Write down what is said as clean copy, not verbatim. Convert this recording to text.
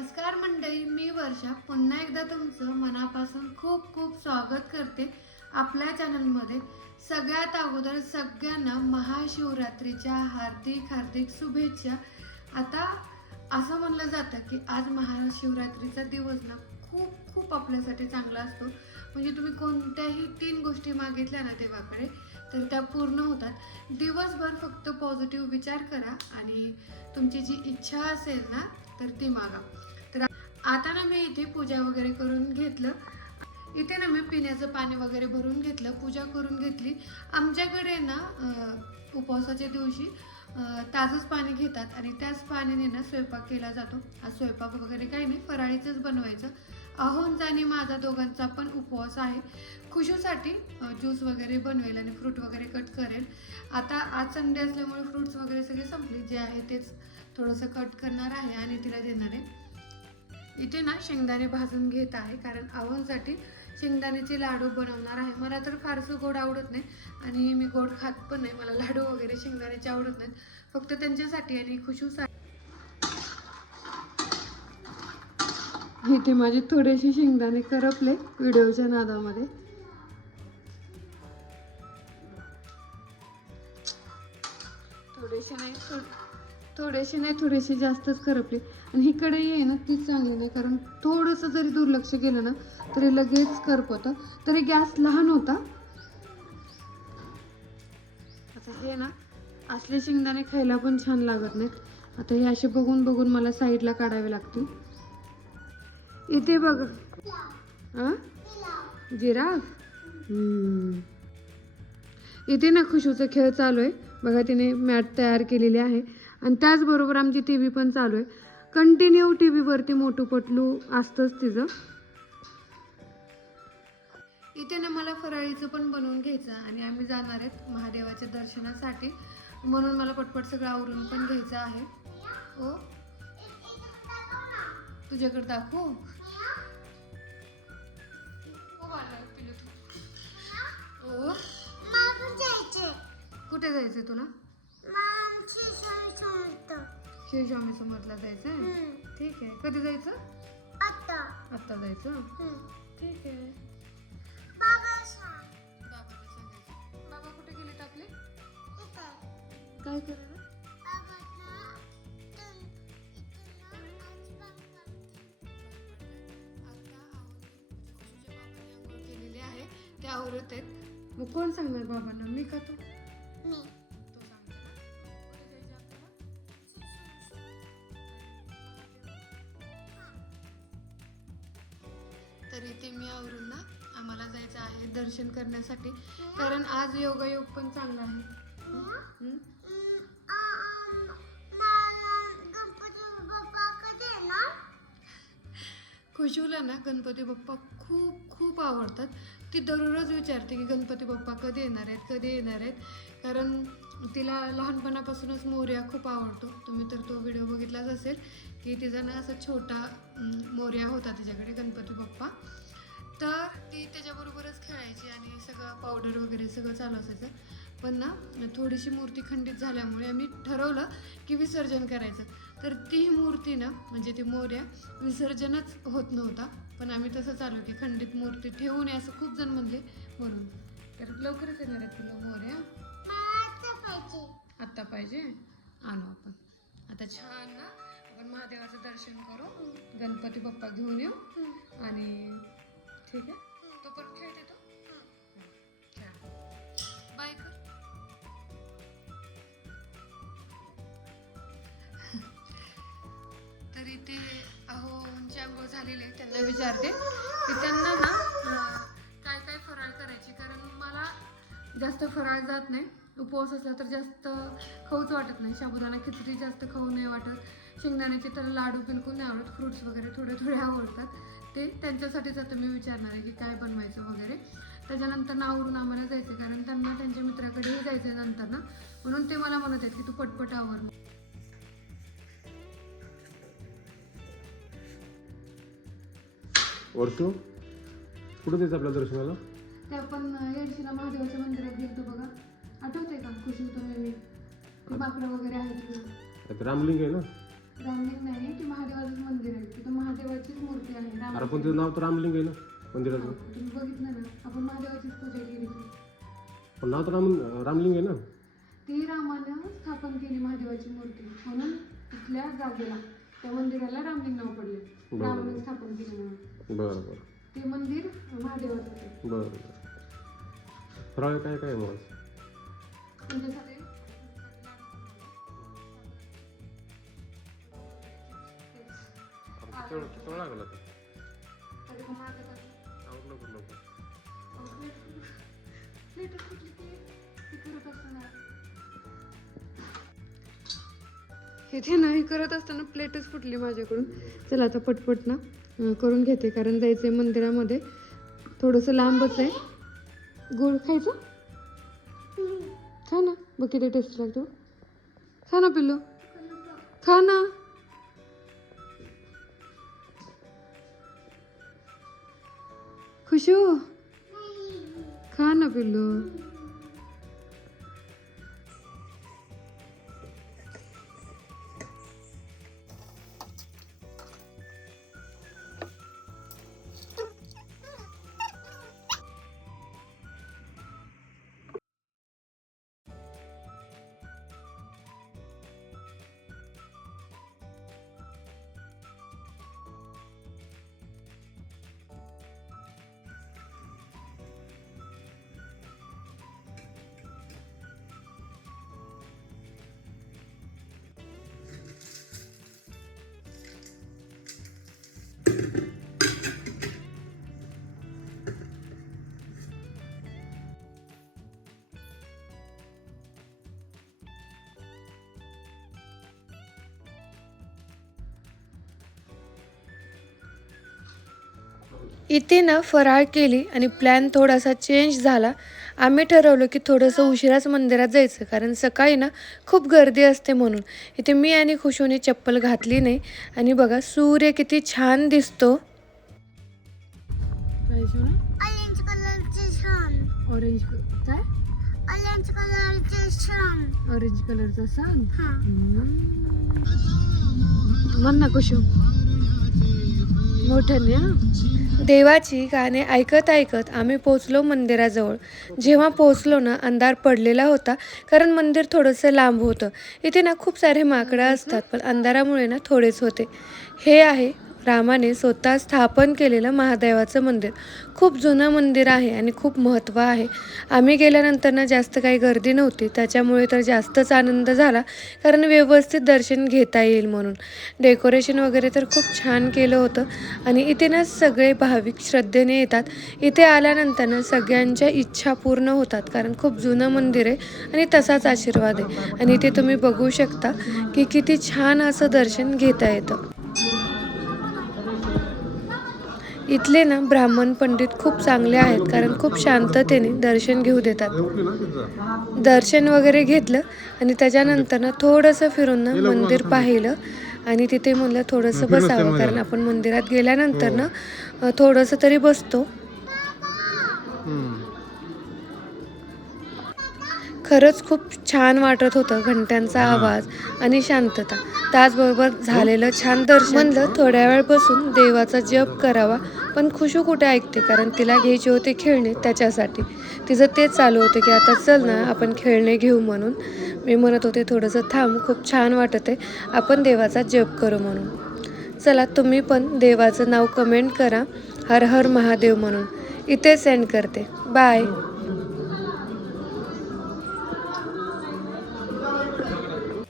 नमस्कार मंडळी, मी वर्षा पुन्हा एकदा तुमचं मनापासून खूप खूप स्वागत करते आपल्या चॅनलमध्ये. सगळ्यात अगोदर सगळ्यांना महाशिवरात्रीच्या हार्दिक हार्दिक शुभेच्छा. आता असं म्हणलं जातं की आज महाशिवरात्रीचा दिवस ना खूप खूप आपल्यासाठी चांगला असतो. म्हणजे तुम्ही कोणत्याही 3 गोष्टी मागितल्या ना देवाकडे तर त्या पूर्ण होतात. दिवसभर फक्त पॉझिटिव्ह विचार करा आणि तुमची जी इच्छा असेल ना तर ती मागा. तर आता ना मी इथे पूजा वगैरे करून घेतलं. इथे ना मी पिण्याचं पाणी वगैरे भरून घेतलं, पूजा करून घेतली. आमच्याकडे ना उपवासाच्या दिवशी ताजंच पाणी घेतात आणि त्याच पाण्याने ना स्वयंपाक केला जातो. आज स्वयंपाक वगैरे काही नाही, फराळीचंच बनवायचं. अहोंचा आणि माझा दोघांचा पण उपवास आहे. खुशूसाठी ज्यूस वगैरे बनवेल आणि फ्रूट वगैरे कट करेल. आता आज संडे असल्यामुळे फ्रूट्स वगैरे सगळे संपले, जे आहे तेच थोडंसं कट करणार आहे आणि तिला देणार आहे. इथे ना शेंगदाणे भाजून घेत आहे, कारण अहोंसाठी शेंगदाण्याचे लाडू बनवणार आहे. मला तर फारसं गोड आवडत नाही आणि मी गोड खात पण नाही. मला लाडू वगैरे शेंगदाण्याचे आवडत नाहीत, फक्त त्यांच्यासाठी आणि खुशूसाठी. इथे माझे थोडेसे शेंगदाणे करपले व्हिडिओच्या नादामध्ये. थोडेसे जास्तच करपले. आणि ही कढई आहे ना तीच चांगली नाही, कारण थोडंसं जरी दुर्लक्ष केलं ना तरी लगेच करपतं. तरी गॅस लहान होता. आता हे ना असले शेंगदाणे खायला पण छान लागत नाहीत. आता हे असे बघून बघून मला साईडला काढावे लागतील. इथे बघ जिराफ. इथे ना खुशूचा खेळ चालू आहे बघा. तिने मॅट तयार केलेली आहे आणि त्याचबरोबर आमची टी व्ही पण चालू आहे. कंटिन्यू टी व्हीवरती मोटू पतलू असतंच तिचं. इथे ना मला फराळीचं पण बनवून घ्यायचं आणि आम्ही जाणार आहेत महादेवाच्या दर्शनासाठी, म्हणून मला पटपट सगळं आवरून पण घ्यायचं आहे. ओ तुझ्याकडे दाखवू? ओ कुठे जायचंय तुला? शिवस्वामी समर्थला जायचंय. ठीक आहे, कधी जायचं? आत्ता जायचं. ठीक आहे. बाबाला सांगायचं. बाबा कुठे गेलेत आपले? काय करायला? केलेले आहे ते आवरत आहेत. मग कोण सांगणार बाबांना, मी का तू? तर इथे मी आवरून ना आम्हाला जायचं आहे दर्शन करण्यासाठी, कारण आज योगायोग पण चांगला आहे. खुशूला ना गणपती बाप्पा खूप खूप आवडतात. ती दररोज विचारते की गणपती बाप्पा कधी येणार आहेत. कारण तिला लहानपणापासूनच मोरया खूप आवडतो. तुम्ही तर तो व्हिडिओ बघितलाच असेल की तिचा ना असा छोटा मोरया होता तिच्याकडे, गणपती बाप्पा. तर ती त्याच्याबरोबरच खेळायची आणि सगळं पावडर वगैरे सगळं चालू असायचं. पण ना थोडीशी मूर्ती खंडित झाल्यामुळे आम्ही ठरवलं की विसर्जन करायचं. तर ती मूर्ती ना म्हणजे ती मोरया विसर्जनच होत नव्हता. पण आम्ही तसं चालू की खंडित मूर्ती ठेवू नये असं खूप जण म्हणले, म्हणून. तर लवकरच येणार आहे तुला मोरया? आत्ता पाहिजे, आणू आपण. आता छान ना आपण महादेवाचं दर्शन करू, गणपती बाप्पा घेऊन येऊ आणि ठीक आहे. तो पण खेळते तो. बाय कर. तर इथे अहोंची आंघोळ झालेली आहे. त्यांना विचारते की त्यांना ना काय काय फराळ करायची, कारण मला जास्त फराळ जात नाही. उपवास असला तर जास्त खाऊच वाटत नाही. साबुदाणा खिचडी जास्त खाऊ नाही वाटत. शेंगदाण्याचे तर लाडू बिलकुल नाही आवडत. फ्रूट्स वगैरे थोडे थोडे आवडतात. ते त्यांच्यासाठीच आता मी विचारणार आहे की काय बनवायचं वगैरे. त्याच्यानंतर ना आवरून आम्हाला जायचं, कारण त्यांना त्यांच्या मित्राकडेही जायचं आहे नंतर ना, म्हणून ते मला म्हणत आहेत की तू पटपट आवर. वर्षू कुठं जायचं आपल्या दर्शनाला? ते आपण येडशीला महादेवाच्या मंदिरात गेलतो बघा, आठवते का? खुशी होतो मी. बाकडं वगैरे आहेत. रामलिंग आहे ना? रामलिंग नाही, ते महादेवाचं मंदिर आहे. तिथं अरे पण त्याचं नाव तर रामलिंग आहे ना मंदिराचं. तुम्ही बघितलं ना, आपण महादेवाचीच पूजा केली होती. पण नाव तर रामलिंग आहे ना. ती रामानं स्थापन केली महादेवाची मूर्ती, म्हणून तिथल्या जागेला त्या मंदिराला रामलिंग नाव पडले. बरं. रामानं स्थापन केली म्हणून बरं बरं ते मंदिर महादेवाचं आहे. बरं बरं. फराळ काय काय मग आज? तुमच्यासाठी किती वेळ लागला ते? तरी पण माझं कसं आवडलं पण लवकर. प्लेटच कुठली ती करत असताना हे ना, हे करत असताना प्लेटच फुटली माझ्याकडून. चला आता पटपट ना करून घेते, कारण जायचंय मंदिरामध्ये. थोडंसं लांबच आहे. गोड खायचं? खा ना, बघ किती टेस्ट लागतो. खा ना पिल्लू, खा ना. खुशू खा ना पिल्लू. इथे ना फराळ केली आणि प्लॅन थोडासा चेंज झाला. आम्ही ठरवलं की थोडंसं उशिराच मंदिरात जायचं, कारण सकाळी ना खूप गर्दी असते म्हणून. इथे मी आणि खुशूने चप्पल घातली नाही आणि बघा सूर्य किती छान दिसतो. ऑरेंज कलरचे छान. ऑरेंज काय? ऑरेंज कलरचे छान. ऑरेंज कलरचा सांग. हा. म्हण ना खुशू मोठ्याने. देवाची गाणे ऐकत ऐकत आम्ही पोचलो मंदिराजवळ. जेव्हा पोचलो ना, अंधार पडलेला होता, कारण मंदिर थोडंसं लांब होतं. इथे ना खूप सारे माकडं असतात, पण अंधारामुळे ना थोडेच होते. हे आहे रामाने स्वतः स्थापन केलेलं महादेवाचं मंदिर. खूप जुनं मंदिर आहे आणि खूप महत्त्व आहे. आम्ही गेल्यानंतर ना जास्त काही गर्दी नव्हती, त्याच्यामुळे तर जास्तच आनंद झाला, कारण व्यवस्थित दर्शन घेता येईल म्हणून. डेकोरेशन वगैरे तर खूप छान केलं होतं आणि इथे ना सगळे भाविक श्रद्धेने येतात. इथे आल्यानंतर ना सगळ्यांच्या इच्छा पूर्ण होतात, कारण खूप जुनं मंदिर आहे आणि तसाच आशीर्वाद आहे. आणि इथे तुम्ही बघू शकता की किती छान असं दर्शन घेता येतं. इथले ना ब्राह्मण पंडित खूप चांगले आहेत, कारण खूप शांततेने दर्शन घेऊ देतात. दर्शन वगैरे घेतलं आणि त्याच्यानंतर ना थोडंसं फिरून ना मंदिर पाहिलं आणि तिथे म्हणलं थोडंसं बसावं, कारण आपण मंदिरात गेल्यानंतर ना थोडंसं तरी बसतो. खरंच खूप छान वाटत होतं. घंट्यांचा आवाज आणि शांतता, त्याचबरोबर झालेलं छान दर्शन. म्हणलं थोड्या वेळ बसून देवाचा जप करावा, पण खुशू कुठे ऐकते, कारण तिला घ्यायचे होते खेळणे. त्याच्यासाठी तिचं तेच चालू होतं की आता चल ना आपण खेळणे घेऊ म्हणून. मी म्हणत होते थोडंसं थांब, खूप छान वाटत आहे, आपण देवाचा जप करू म्हणून. चला तुम्ही पण देवाचं नाव कमेंट करा, हर हर महादेव म्हणून. इथे सेंड करते. बाय.